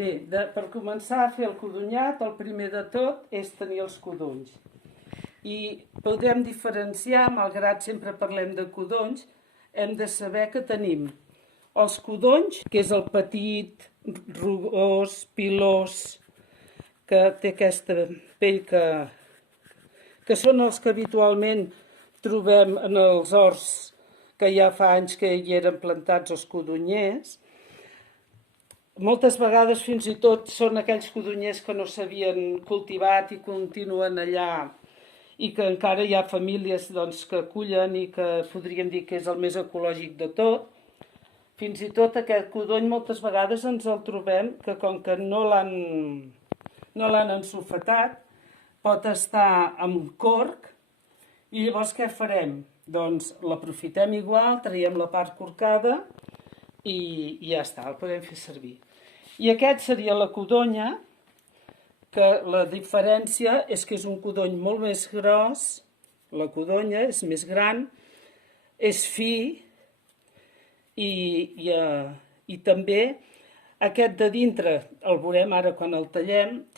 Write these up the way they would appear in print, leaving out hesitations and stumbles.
Bé, per començar a fer el codonyat, el primer de tot és tenir els codonys. I podem diferenciar, malgrat sempre parlem de codonys, hem de saber que tenim els codonys, que és el petit, rugós, pilós, que té aquesta pell que són els que habitualment trobem en els horts que ja fa anys que hi eren plantats els codonyers. Moltes vegades fins i tot són aquells codonyers que no s'havien cultivat i continuen allà i que encara hi ha famílies que cullen i que podríem dir que és el més ecològic de tot. Fins i tot aquest codony moltes vegades ens el trobem que com que no l'han ensofetat pot estar amb corc i llavors què farem? Doncs l'aprofitem igual, traiem la part corcada i ja està, el podem fer servir. I aquest seria la codonya, que la diferència és que és un codony molt més gros, la codonya és més gran, és fi i també aquest de dintre, el veurem ara quan el tallem,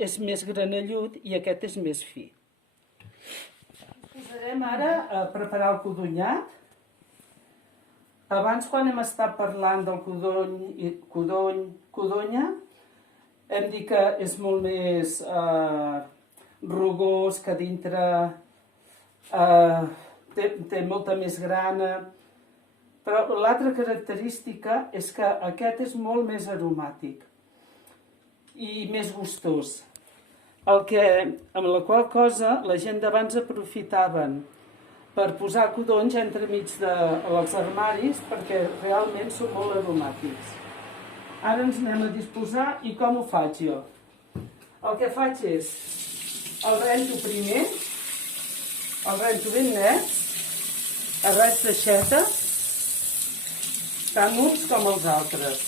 és més granellut i aquest és més fi. Posarem ara a preparar el codonyat. Abans, quan hem estat parlant del codonya, hem dit que és molt més rugós, que dintre té molta més grana, però l'altra característica és que aquest és molt més aromàtic i més gustós, amb la qual cosa la gent d'abans aprofitaven per posar codonys entremig dels armaris perquè realment són molt aromàtics. Ara ens anem a disposar i com ho faig jo? El que faig és, el rento primer, el rento ben net, a raig d'aixeta, tant uns com els altres.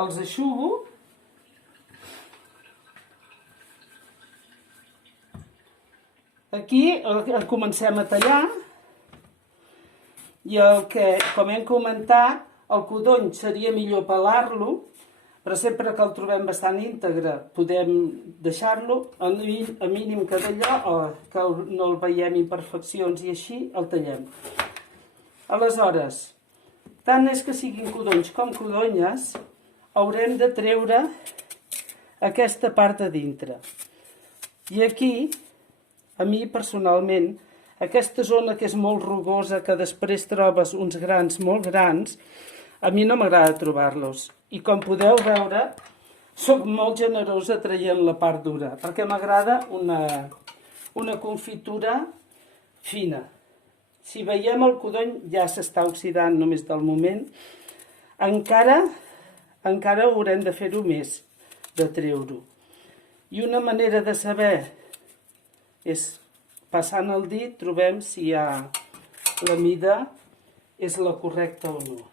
Els eixugo. Aquí comencem a tallar i com hem comentat, el codony seria millor pelar-lo, però sempre que el trobem bastant íntegre podem deixar-lo a mínim que d'allò, que no el veiem imperfeccions i així el tallem. Aleshores, tant és que siguin codonys com codonyes, haurem de treure aquesta part de dintre. I aquí, a mi personalment, aquesta zona que és molt rugosa, que després trobes uns grans molt grans, a mi no m'agrada trobar-los. I com podeu veure, soc molt generosa traient la part dura, perquè m'agrada una confitura fina. Si veiem el codony ja s'està oxidant només del moment, encara haurem de fer-ho més, de treure-ho. I una manera de saber és passant el dit, trobem si la mida és la correcta o no.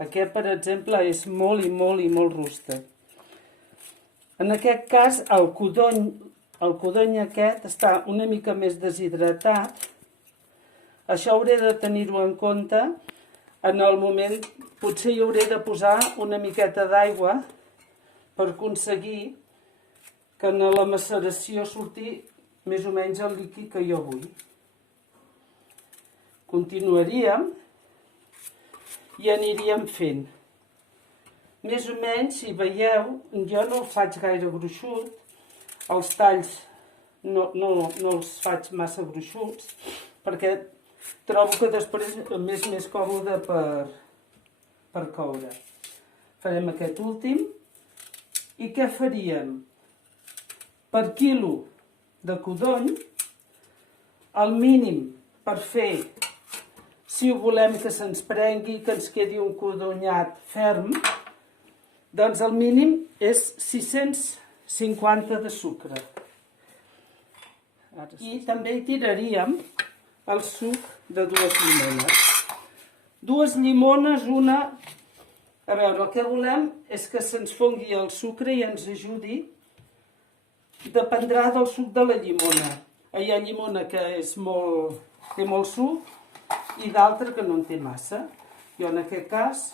Aquest, per exemple, és molt i molt rústec. En aquest cas, el codony aquest està una mica més deshidratat. Això hauré de tenir-ho en compte. En el moment, potser hi hauré de posar una miqueta d'aigua per aconseguir que en la maceració surti més o menys el líquid que jo vull. Continuaríem i aniríem fent. Més o menys, si veieu, jo no el faig gaire gruixut, els talls no els faig massa gruixuts, perquè trobo que després és més còmode per coure. Farem aquest últim. I què faríem? Per quilo de codony, el mínim per fer, si ho volem que se'ns prengui, que ens quedi un codonyat ferm, doncs el mínim és 650 de sucre. I també hi tiraríem el suc de 2 llimones. 2 llimones, una... A veure, el que volem és que se'ns fongui el sucre i ens ajudi. Dependrà del suc de la llimona. Hi ha llimona que té molt suc i d'altra que no en té massa. Jo en aquest cas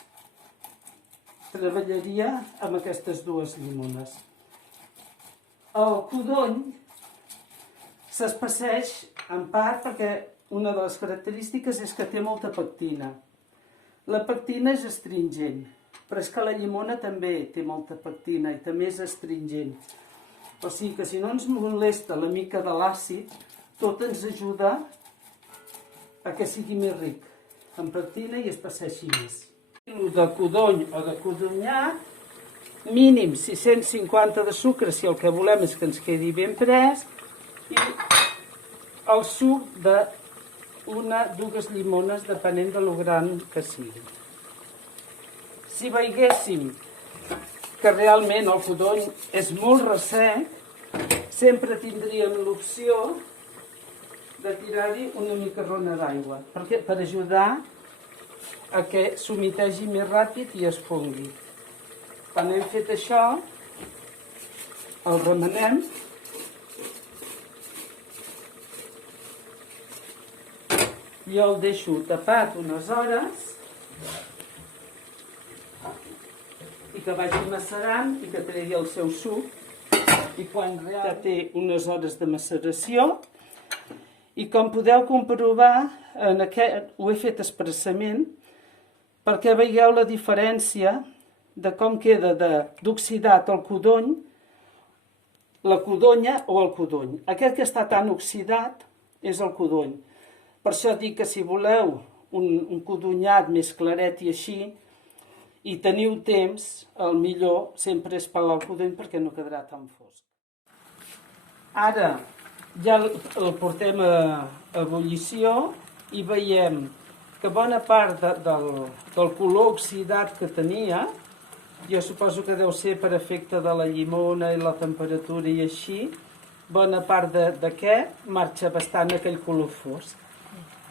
treballaria amb aquestes dues llimones. El codony s'espesseix en part perquè una de les característiques és que té molta pectina. La pectina és astringent, però és que la llimona també té molta pectina i també és astringent. O sigui que si no ens molesta la mica de l'àcid, tot ens ajuda a que sigui més ric en pectina i espesseixi més. De codony o de codonyat, mínim 650 de sucre si el que volem és que ens quedi ben pres, i el suc de dues llimones, depenent de lo gran que sigui. Si veiéssim que realment el codony és molt ressec, sempre tindríem l'opció de tirar-hi una micarrona d'aigua, per ajudar a que s'humitegi més ràpid i es fongui. Quan hem fet això, el remenem i el deixo tapat unes hores i que vagi macerant i que tregui el seu suc. I quan ja té unes hores de maceració, i com podeu comprovar, ho he fet expressament perquè veieu la diferència de com queda d'oxidat el codony, la codonya o el codony. Aquest que està tan oxidat és el codony. Per això dic que si voleu un codonyat més claret i així, i teniu temps, el millor sempre és pelar el codony perquè no quedarà tan fosc. Ara ja el portem a ebullició i veiem que bona part del color oxidat que tenia, jo suposo que deu ser per efecte de la llimona i la temperatura i així, bona part d'aquest marxa bastant aquell color fosc.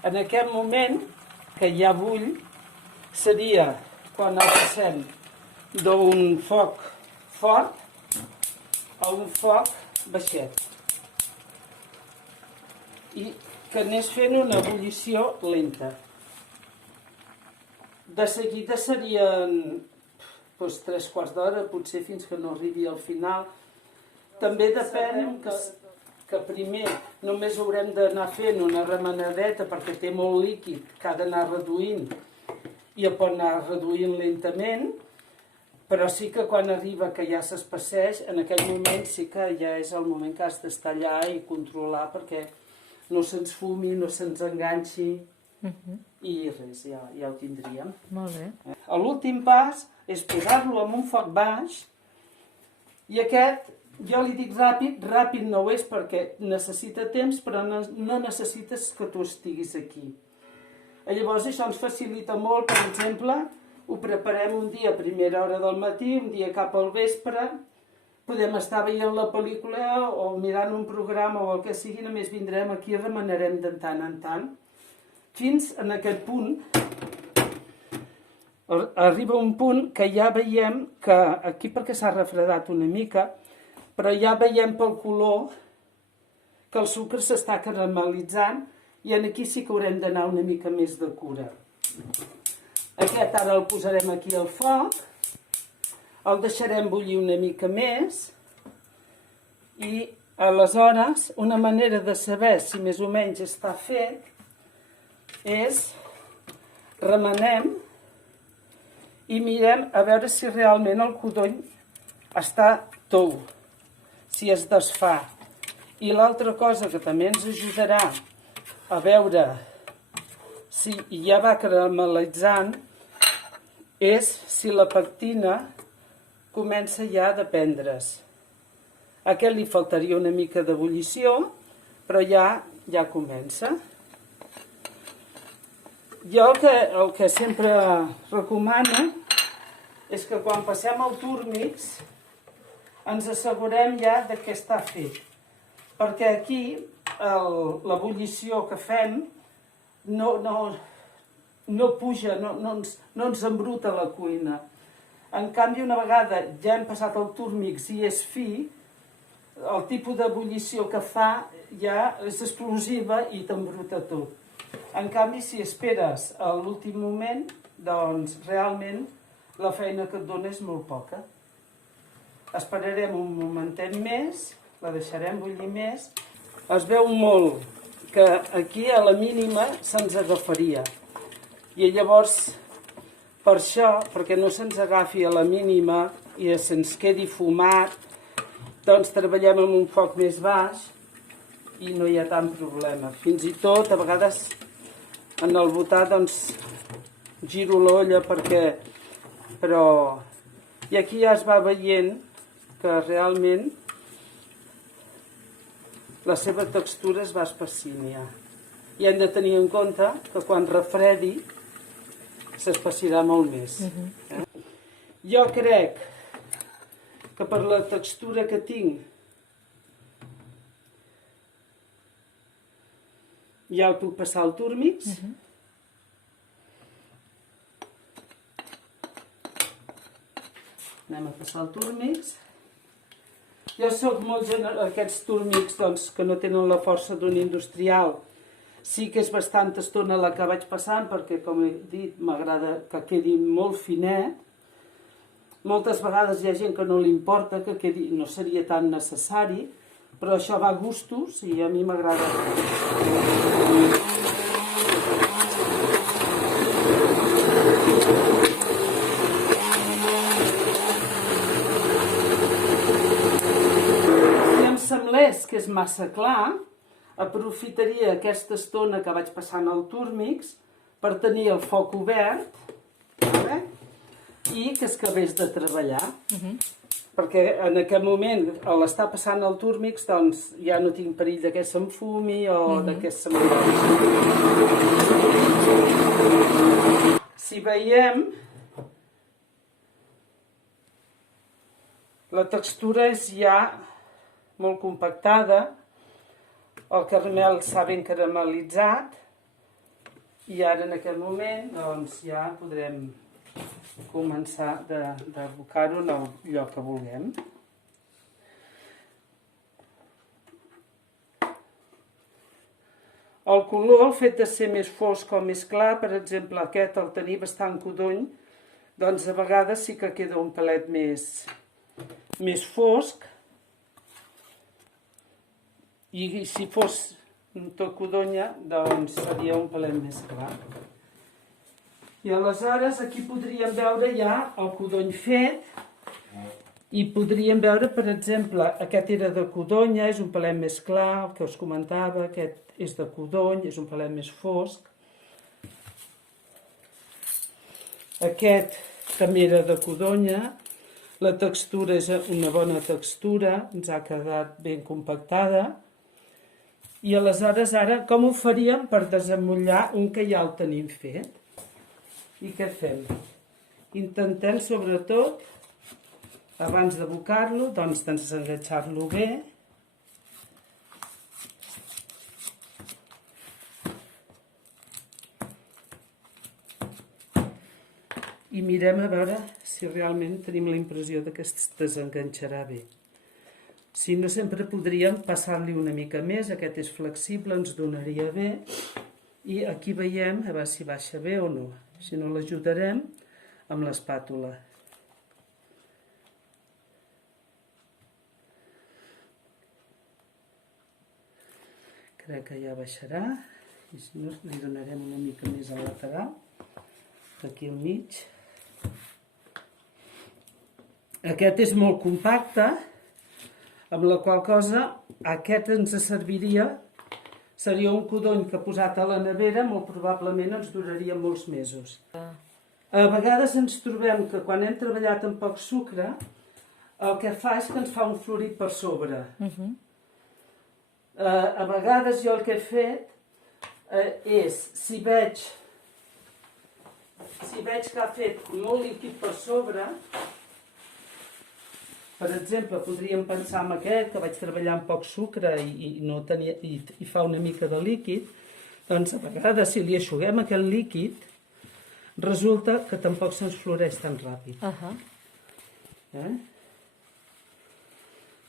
En aquest moment, que ja bull, seria quan el passem d'un foc fort a un foc baixet. I que anés fent una ebullició lenta. De seguida serien 3/4 d'hora, potser fins que no arribi al final. També depèn que primer només haurem d'anar fent una remenadeta perquè té molt líquid que ha d'anar reduint i el pot anar reduint lentament, però sí que quan arriba que ja s'espesseix, en aquell moment sí que ja és el moment que has d'estar allà i controlar perquè no se'ns fumi, no se'ns enganxi i res, ja ho tindríem. Molt bé. L'últim pas és posar-lo en un foc baix i aquest, jo li dic ràpid no ho és perquè necessita temps però no necessites que tu estiguis aquí. Llavors això ens facilita molt, per exemple, ho preparem un dia a primera hora del matí, un dia cap al vespre, podem estar veient la pel·lícula o mirant un programa o el que sigui, només vindrem aquí i remenarem de tant en tant. Fins en aquest punt, arriba un punt que ja veiem que, aquí perquè s'ha refredat una mica, però ja veiem pel color que el sucre s'està caramelitzant i aquí sí que haurem d'anar una mica més de cura. Aquest ara el posarem aquí al foc, el deixarem bullir una mica més i aleshores una manera de saber si més o menys està fet és remenem i mirem a veure si realment el codony està tou, si es desfà. I l'altra cosa que també ens ajudarà a veure si ja va caramelitzant és si la pectina comença ja a dependre's. A aquest li faltaria una mica d'ebullició, però ja comença. Jo el que sempre recomano és que quan passem al túrmix ens assegurem ja de què està fet. Perquè aquí l'ebullició que fem no puja, no ens embruta la cuina. En canvi, una vegada ja hem passat el túrmix i és fi, el tipus d'ebullició que fa ja és explosiva i t'embruta tot. En canvi, si esperes a l'últim moment, doncs realment la feina que et dona és molt poca. Esperarem un momentet més, la deixarem bullir més. Es veu molt que aquí a la mínima se'ns agafaria. I llavors, per això, perquè no se'ns agafi a la mínima i se'ns quedi fumat, doncs treballem amb un foc més baix i no hi ha tant problema. Fins i tot, a vegades, en el botar, doncs, giro l'olla perquè... Però... I aquí ja es va veient que realment la seva textura es va espessint ja. I hem de tenir en compte que quan refredi s'espessirà molt més. Jo crec que per la textura que tinc ja el puc passar al túrmix. Anem a passar el túrmix. Jo soc molt aquests túrmix doncs, que no tenen la força d'un industrial. Sí que és bastanta estona la que vaig passant perquè, com he dit, m'agrada que quedi molt finet. Moltes vegades hi ha gent que no li importa, que quedi, no seria tan necessari, però això va a gustos i a mi m'agrada. Que és massa clar, aprofitaria aquesta estona que vaig passant al túrmix per tenir el foc obert i que es acabés de treballar. Perquè en aquest moment, a l'estar passant al túrmix, doncs ja no tinc perill de que s'enfumi o de que s'enfumi. Si veiem, la textura és ja molt compactada, el caramel s'ha ben caramelitzat i ara en aquest moment doncs, ja podrem començar d'abocar-ho en el lloc que vulguem. El color, el fet de ser més fosc o més clar, per exemple aquest, el tenir bastant codony, doncs a vegades sí que queda un pelet més fosc. I si fos tot codonya, doncs seria un pelet més clar. I aleshores aquí podríem veure ja el codony fet i podríem veure, per exemple, aquest era de codonya, és un pelet més clar, el que us comentava, aquest és de codony, és un pelet més fosc. Aquest també era de codonya, la textura és una bona textura, ens ha quedat ben compactada. I aleshores ara com ho faríem per desemmotllar un que ja el tenim fet? I què fem? Intentem sobretot, abans d'abocar-lo, doncs desenganxar-lo bé. I mirem a veure si realment tenim la impressió que es desenganxarà bé. Si no, sempre podríem passar-li una mica més, aquest és flexible, ens donaria bé, i aquí veiem a veure si baixa bé o no. Si no, l'ajudarem amb l'espàtula. Crec que ja baixarà, i si no, li donarem una mica més al lateral, aquí al mig. Aquest és molt compacte, amb la qual cosa aquest ens serviria, seria un codony que posat a la nevera molt probablement ens duraria molts mesos. A vegades ens trobem que quan hem treballat amb poc sucre, el que fa és que ens fa un florit per sobre. A vegades jo el que he fet és, si veig que ha fet molt líquid per sobre, per exemple, podríem pensar en aquest, que vaig treballar amb poc sucre i fa una mica de líquid, doncs a vegades si li eixuguem aquest líquid, resulta que tampoc se'ns floreix tan ràpid.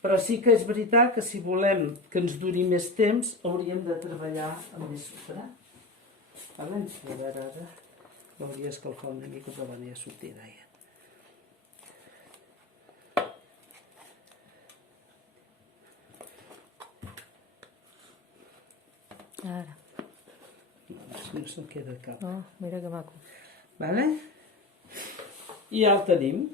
Però sí que és veritat que si volem que ens duri més temps, hauríem de treballar amb més sucre. A veure, ara hauria d'escalfar una mica, però ja sortirà ja. Ara. No se'n queda cap. Oh, mira que maco. Vale? I ja el tenim.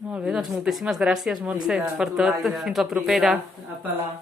Molt bé, doncs moltíssimes gràcies, Montse, Vinga, per tot. Laia, Fins la propera. Vinga, a pelar.